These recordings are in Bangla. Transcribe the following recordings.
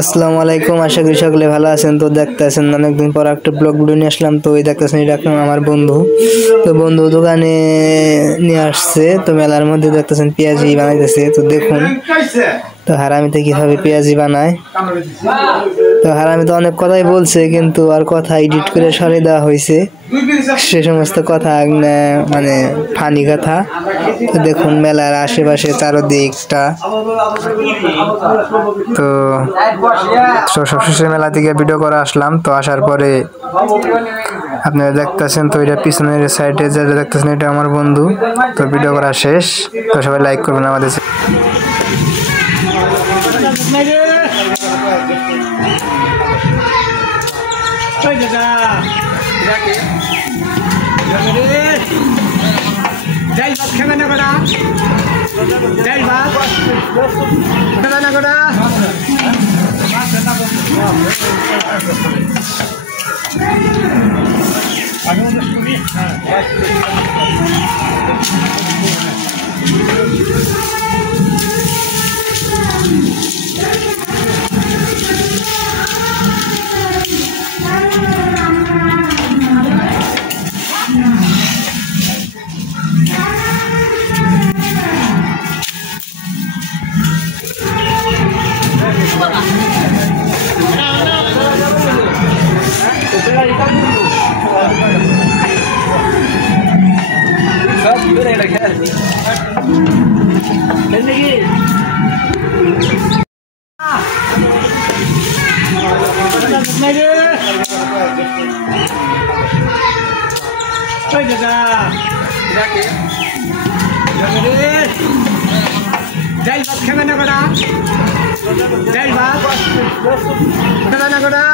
আসসালামু আলাইকুম, আশা করি সকলে ভালো আছেন। তো দেখতেছেন অনেকদিন পর একটা ব্লগ ভিডিও নিয়ে আসলাম। তো এই দেখতেছেন এটা আমার বন্ধু, তো বন্ধু দোকানে নিয়ে আসছে। তো মেলার মধ্যে দেখতেছেন পেঁয়াজি বানাইতেছে। তো দেখুন তো হারামিতে কিভাবে পেঁয়াজি বানায়। তো হারামি তো অনেক কথাই বলছে, কিন্তু আর কথা এডিট করে সরিয়ে দেওয়া হয়েছে, সে সমস্ত কথা মানে ফানি কথা। তো দেখুন মেলার আশেপাশে চারদিকটা। তো সবশেষে মেলা থেকে ভিডিও করে আসলাম। তো আসার পরে আপনারা দেখতেছেন, তো এটা পিছনের সাইডে যেটা দেখতেছেন এটা আমার বন্ধু। তো ভিডিও করা শেষ, তো সবাই লাইক করবেন আমাদের। যাই ভাত খাবে না গোটা, যাই ভাত খাবে না গোটা। যাই ভাত খাবে না গোটা, যাই ভাত খাবে না গোটা।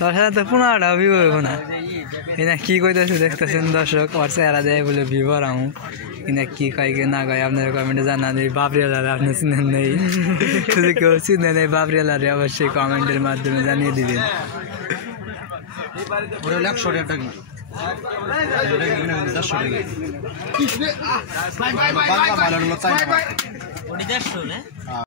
তোর সাথে তো 15টা ভিউ হইব না। এনা কি কইতেছে দেখতেছেন দর্শক, ওর চেহারা দেয় বলে ভিউ রামু। এনা কি কয় কি না কয় আপনারা কমেন্টে জানান। এই বাবরিয়ালারে আপনি চিনেন নেই, যদি কেউ চিনেন এই বাবরিয়ালারে অবশ্যই কমেন্টের মাধ্যমে জানিয়ে দিবেন।